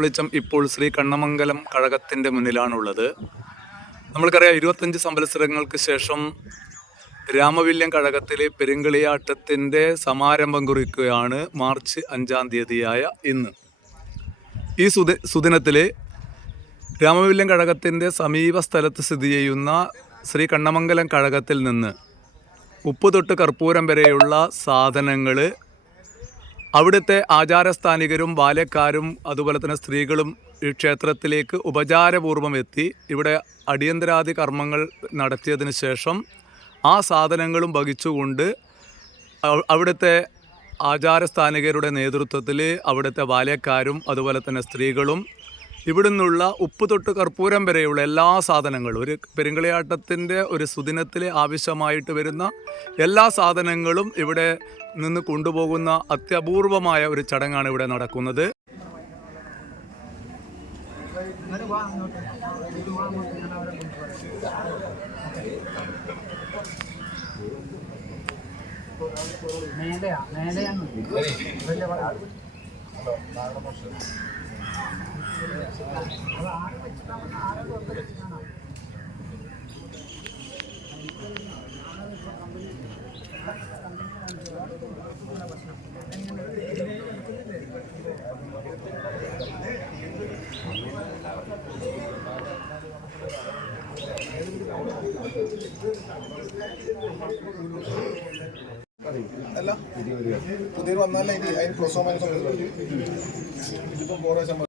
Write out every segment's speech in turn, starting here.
വെളിച്ചം ഇപ്പോൾ ശ്രീ കണ്ണമംഗലം കഴകത്തിൻ്റെ മുന്നിലാണുള്ളത്. നമ്മൾക്കറിയാം 25 സംവത്സരങ്ങൾക്ക് ശേഷം രാമവില്യം കഴകത്തിലെ പെരുങ്കളിയാട്ടത്തിൻ്റെ സമാരംഭം കുറിക്കുകയാണ് മാർച്ച് 5-ാം തീയതിയായ ഇന്ന്. ഈ സുദിനത്തിൽ രാമവില്യം കഴകത്തിൻ്റെ സമീപ സ്ഥലത്ത് സ്ഥിതി ചെയ്യുന്ന ശ്രീ കണ്ണമംഗലം കഴകത്തിൽ നിന്ന് ഉപ്പ് തൊട്ട് കർപ്പൂരം വരെയുള്ള സാധനങ്ങൾ അവിടുത്തെ ആചാരസ്ഥാനികരും ബാല്യക്കാരും അതുപോലെ തന്നെ സ്ത്രീകളും ഈ ക്ഷേത്രത്തിലേക്ക് ഉപചാരപൂർവ്വം എത്തി ഇവിടെ അടിയന്തരാദി കർമ്മങ്ങൾ നടത്തിയതിന് ശേഷം ആ സാധനങ്ങളും വഹിച്ചുകൊണ്ട് അവിടുത്തെ ആചാരസ്ഥാനികരുടെ നേതൃത്വത്തിൽ അവിടുത്തെ ബാല്യക്കാരും അതുപോലെ തന്നെ സ്ത്രീകളും ഇവിടെ നിന്നുള്ള ഉപ്പ് തൊട്ട് കർപ്പൂരം വരെയുള്ള എല്ലാ സാധനങ്ങളും ഒരു പെരുങ്കളിയാട്ടത്തിൻ്റെ ഒരു സുദിനത്തിൽ ആവശ്യമായിട്ട് വരുന്ന എല്ലാ സാധനങ്ങളും ഇവിടെ നിന്ന് കൊണ്ടുപോകുന്ന അത്യപൂർവമായ ഒരു ചടങ്ങാണ് ഇവിടെ നടക്കുന്നത്. അല്ല പുതിയ വന്നാലേ അതിന് പ്ലസ് മൈനസ് ഇതിപ്പം കുറേ സമയം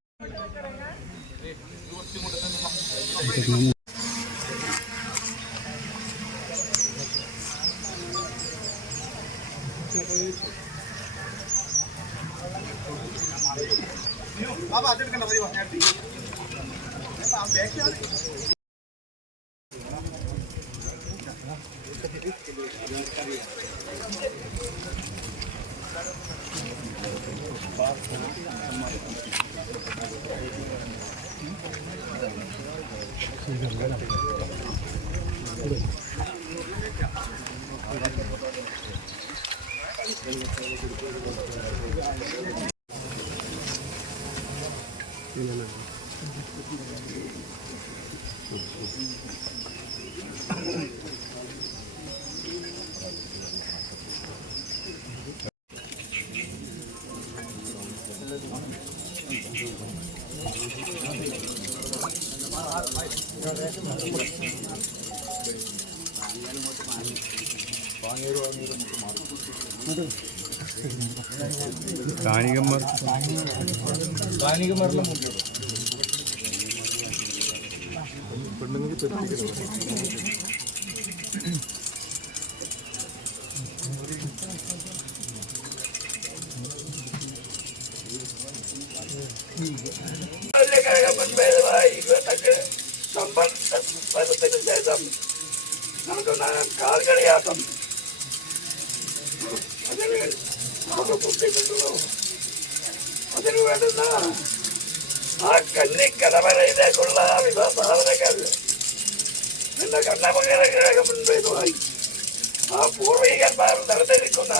സംവത്സരത്തിന് ശേഷം നടക്കുന്ന കാൽകളിയാട്ടം അതിന് വേണ്ടുന്ന ആ കന്നിക്കടവരയിലേക്കുള്ള വിഭവസാധനങ്ങൾ എന്റെ കണ്ണമംഗലം മുൻപേതുമായി ആ പൂർവികന്മാർ നടന്നിരിക്കുന്ന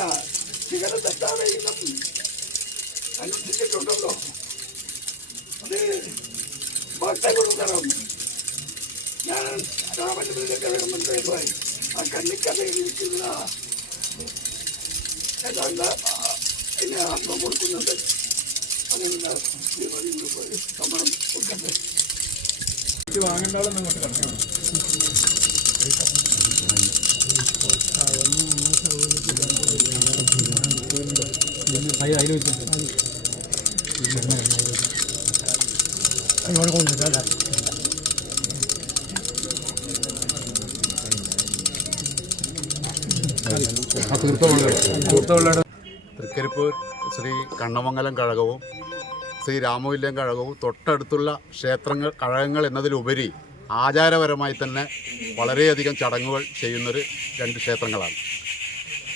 ശിഖര തെറ്റാതെയും അനുഷ്ഠിച്ചിട്ടുണ്ടല്ലോ. അത് ഭക്തഗുരുതരം. ഞാൻ രാമചന്ദ്രൻ മുൻപേതുമായി ആ കന്നിക്കഥയിൽ ഇരിക്കുന്ന ഏതാണ്ട് അതിനെ ആത്മം കൊടുക്കുന്നുണ്ട്. അതിനുള്ള സമരം കൊടുക്കട്ടെ. വാങ്ങേണ്ടാളെന്ന് അങ്ങോട്ട് പറഞ്ഞു തൃക്കരിപ്പൂർ ശ്രീ കണ്ണമംഗലം കഴകവും ശ്രീ രാമവില്യം കഴകവും തൊട്ടടുത്തുള്ള കഴകങ്ങൾ എന്നതിലുപരി ആചാരപരമായി തന്നെ വളരെയധികം ചടങ്ങുകൾ ചെയ്യുന്നൊരു രണ്ട് ക്ഷേത്രങ്ങളാണ്.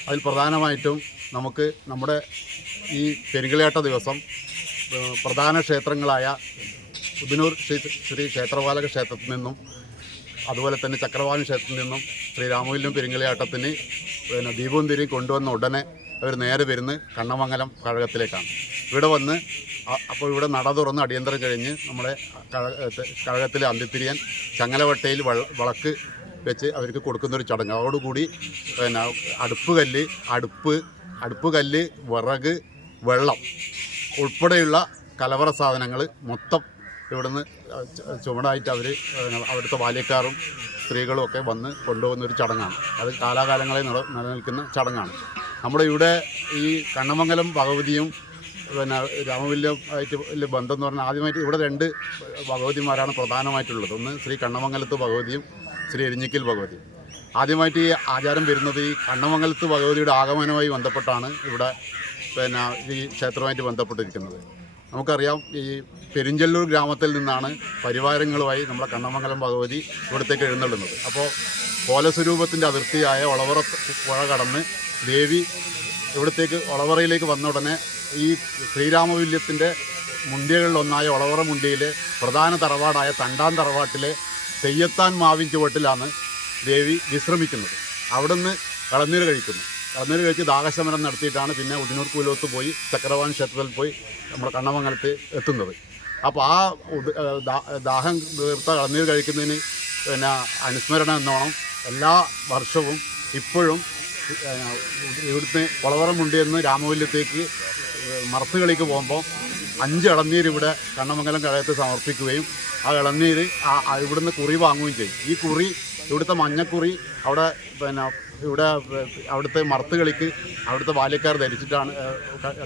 അതിൽ പ്രധാനമായിട്ടും നമുക്ക് നമ്മുടെ ഈ പെരുങ്കളിയാട്ട ദിവസം പ്രധാന ക്ഷേത്രങ്ങളായ ഉദിനൂർ ശ്രീ ക്ഷേത്രപാലക ക്ഷേത്രത്തിൽ നിന്നും അതുപോലെ തന്നെ ചക്രവാളൻ ക്ഷേത്രത്തിൽ നിന്നും ശ്രീ രാമവില്യം പെരുങ്കളിയാട്ടത്തിന് ദീപവും തിരിയും കൊണ്ടുവന്ന ഉടനെ അവർ നേരെ വരുന്നത് കണ്ണമംഗലം കഴകത്തിലേക്കാണ്. ഇവിടെ വന്ന് അപ്പോൾ ഇവിടെ നട തുറന്ന് അടിയന്തരം കഴിഞ്ഞ് നമ്മുടെ കഴകത്തിലെ അന്ത്യത്തിരിയൻ ചങ്ങലവട്ടയിൽ വിളക്ക് വെച്ച് അവർക്ക് കൊടുക്കുന്നൊരു ചടങ്ങ്. അതോടുകൂടി പിന്നെ അടുപ്പ് കല്ല്, വിറക്, വെള്ളം ഉൾപ്പെടെയുള്ള കലവറ സാധനങ്ങൾ മൊത്തം ഇവിടുന്ന് ചുമടായിട്ട് അവിടുത്തെ ബാല്യക്കാരും സ്ത്രീകളും ഒക്കെ വന്ന് കൊണ്ടുപോകുന്നൊരു ചടങ്ങാണ്. അത് കാലാകാലങ്ങളെ നിലനിൽക്കുന്ന ചടങ്ങാണ്. നമ്മുടെ ഇവിടെ ഈ കണ്ണമംഗലം ഭഗവതിയും പിന്നെ രാമവില്യം ആയിട്ട് വലിയ ബന്ധം എന്ന് പറഞ്ഞാൽ ആദ്യമായിട്ട് ഇവിടെ 2 ഭഗവതിമാരാണ് പ്രധാനമായിട്ടുള്ളത്. ഒന്ന് ശ്രീ കണ്ണമംഗലത്ത് ഭഗവതിയും ശ്രീ എരിഞ്ഞിക്കൽ ഭഗവതിയും. ആദ്യമായിട്ട് ഈ ആചാരം വരുന്നത് ഈ കണ്ണമംഗലത്ത് ഭഗവതിയുടെ ആഗമനവുമായി ബന്ധപ്പെട്ടാണ് ഇവിടെ പിന്നെ ഈ ക്ഷേത്രവുമായിട്ട് ബന്ധപ്പെട്ടിരിക്കുന്നത്. നമുക്കറിയാം ഈ പെരിഞ്ചല്ലൂർ ഗ്രാമത്തിൽ നിന്നാണ് പരിവാരങ്ങളുമായി നമ്മളെ കണ്ണമംഗലം ഭഗവതി ഇവിടത്തേക്ക് എഴുന്നള്ളുന്നത്. അപ്പോൾ കോലസ്വരൂപത്തിൻ്റെ അതിർത്തിയായ ഒളവറ പുഴ കടന്ന് ദേവി ഇവിടത്തേക്ക് ഒളവറയിലേക്ക് വന്ന ഉടനെ ഈ ശ്രീരാമവില്യത്തിൻ്റെ മുണ്ടിയകളിലൊന്നായ ഒളവറ മുണ്ടിയിലെ പ്രധാന തറവാടായ തണ്ടാൻ തറവാട്ടിലെ തെയ്യത്താൻ മാവിൻ ചുവട്ടിലാണ് ദേവി വിശ്രമിക്കുന്നത്. അവിടുന്ന് കളനീര് കഴിക്കുന്നു. കളനീര് കഴിച്ച് ദാഹശമനം നടത്തിയിട്ടാണ് പിന്നെ ഉദിനൂർ കൂലോത്ത് പോയി ചക്രവാൻ ക്ഷേത്രത്തിൽ പോയി നമ്മുടെ കണ്ണമംഗലത്ത് എത്തുന്നത്. അപ്പോൾ ആ ദാഹം തീർത്ത കളനീര് കഴിക്കുന്നതിന് പിന്നെ അനുസ്മരണം എന്നോണം എല്ലാ വർഷവും ഇപ്പോഴും ഇവിടുത്തെ ഒളവറ മുണ്ടിയെന്ന് രാമവില്യത്തേക്ക് മറത്തുകളിക്ക് പോകുമ്പോൾ 5 ഇളനീര് ഇവിടെ കണ്ണമംഗലം കഴകത്ത് സമർപ്പിക്കുകയും ആ ഇളനീര് ഇവിടുന്ന് കുറി വാങ്ങുകയും ചെയ്യും. ഈ കുറി ഇവിടുത്തെ മഞ്ഞക്കുറി അവിടെ പിന്നെ അവിടുത്തെ മറത്തുകളിക്ക് അവിടുത്തെ ബാല്യക്കാർ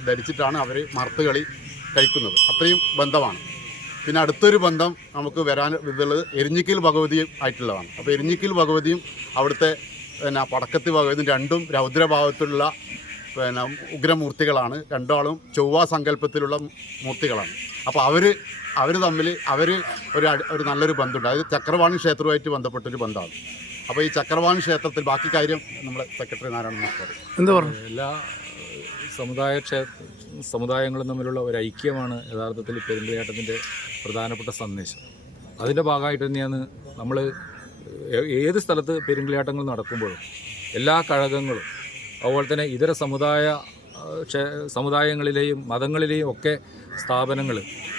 ധരിച്ചിട്ടാണ് അവർ മറത്തുകളി കഴിക്കുന്നത്. അത്രയും ബന്ധമാണ്. പിന്നെ അടുത്തൊരു ബന്ധം നമുക്ക് ഇതുള്ളത് എരിഞ്ഞിക്കൽ ഭഗവതിയും ആയിട്ടുള്ളതാണ്. അപ്പോൾ എരിഞ്ഞിക്കൽ ഭഗവതിയും അവിടുത്തെ പിന്നെ പടക്കത്തി ഭഗവതിയും രണ്ടും രൗദ്രഭാവത്തിലുള്ള പിന്നെ ഉഗ്രമൂർത്തികളാണ്. രണ്ടാളും ചൊവ്വ സങ്കല്പത്തിലുള്ള മൂർത്തികളാണ്. അപ്പോൾ അവർ തമ്മിൽ ഒരു നല്ലൊരു ബന്ധമുണ്ട്. അത് ചക്രവാണി ക്ഷേത്രവുമായിട്ട് ബന്ധപ്പെട്ടൊരു ബന്ധമാണ്. അപ്പോൾ ഈ ചക്രവാണി ക്ഷേത്രത്തിൽ ബാക്കി കാര്യം നമ്മുടെ സെക്രട്ടറി നാരായണൻ പറയും. എന്താ പറഞ്ഞു? എല്ലാ സമുദായങ്ങളും തമ്മിലുള്ള ഒരു ഐക്യമാണ് യഥാർത്ഥത്തിൽ പെരുങ്കളിയാട്ടത്തിൻ്റെ പ്രധാനപ്പെട്ട സന്ദേശം. അതിൻ്റെ ഭാഗമായിട്ട് തന്നെയാണ് നമ്മൾ ഏത് സ്ഥലത്ത് പെരുങ്കളിയാട്ടങ്ങൾ നടക്കുമ്പോഴും എല്ലാ കഴകങ്ങളും അതുപോലെ തന്നെ ഇതര സമുദായങ്ങളിലെയും മതങ്ങളിലെയും ഒക്കെ സ്ഥാപനങ്ങൾ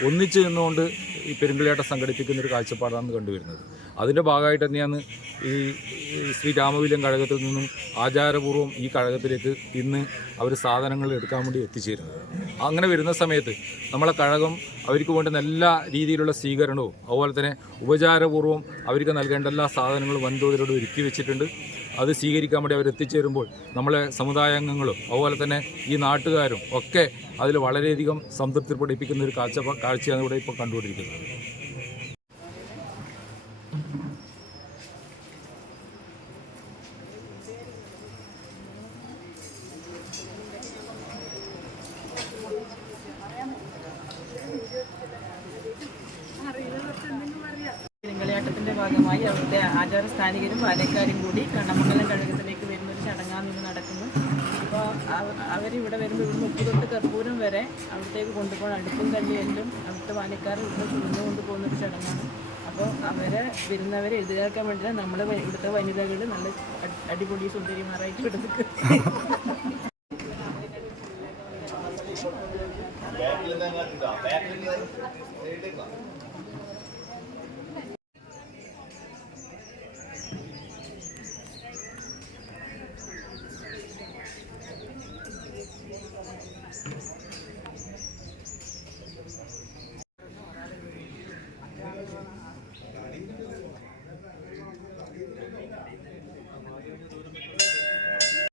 ഒന്നിച്ച് നിന്നുകൊണ്ട് ഈ പെരുങ്കളിയാട്ടം സംഘടിപ്പിക്കുന്നൊരു കാഴ്ചപ്പാടാണ് കണ്ടുവരുന്നത്. അതിൻ്റെ ഭാഗമായിട്ട് തന്നെയാണ് ഈ ശ്രീ രാമവില്യം കഴകത്തിൽ നിന്നും ആചാരപൂർവ്വം ഈ കഴകത്തിലേക്ക് ഇന്ന് അവർ സാധനങ്ങൾ എടുക്കാൻ വേണ്ടി എത്തിച്ചേരുന്നത്. അങ്ങനെ വരുന്ന സമയത്ത് നമ്മളെ കഴകം അവർക്ക് വേണ്ടുന്ന എല്ലാ രീതിയിലുള്ള സ്വീകരണവും അതുപോലെ തന്നെ ഉപചാരപൂർവ്വം അവർക്ക് നൽകേണ്ട എല്ലാ സാധനങ്ങളും വൻതോതിലോട് ഒരുക്കി വെച്ചിട്ടുണ്ട്. അത് സ്വീകരിക്കാൻ വേണ്ടി അവരെത്തിച്ചേരുമ്പോൾ നമ്മളെ സമുദായാംഗങ്ങളും അതുപോലെ തന്നെ ഈ നാട്ടുകാരും ഒക്കെ അതിൽ വളരെയധികം സംതൃപ്തി പഠിപ്പിക്കുന്ന ഒരു കാഴ്ചയാണ് ഇവിടെ ഇപ്പോൾ കണ്ടുകൊണ്ടിരിക്കുന്നത്. പെരുങ്കളിയാട്ടത്തിൻ്റെ ഭാഗമായി അവിടുത്തെ ആചാരസ്ഥാനികരും പാലക്കാരും കൂടി കണ്ണമംഗലം കഴകത്തിലേക്ക് വരുന്നൊരു ചടങ്ങാണ് ഇന്ന് നടക്കുന്നത്. അപ്പോൾ അവരിവിടെ വരുമ്പോൾ ഇവിടുന്ന് ഉപ്പ് തൊട്ട് കർപ്പൂരം വരെ അവിടത്തേക്ക് കൊണ്ടുപോകണം. അടുപ്പും കല്ലിയെല്ലാം അവിടുത്തെ പാലക്കാർ ഇവിടെ ചുമന്നു കൊണ്ടുപോകുന്നൊരു ചടങ്ങാണ്. അപ്പോൾ വരുന്നവരെ എതിരേൽക്കാൻ വേണ്ടി നമ്മുടെ ഇവിടുത്തെ വനിതകൾ നല്ല അടിപൊളി സുന്ദരിമാരായിട്ട് ഇവിടുത്തെ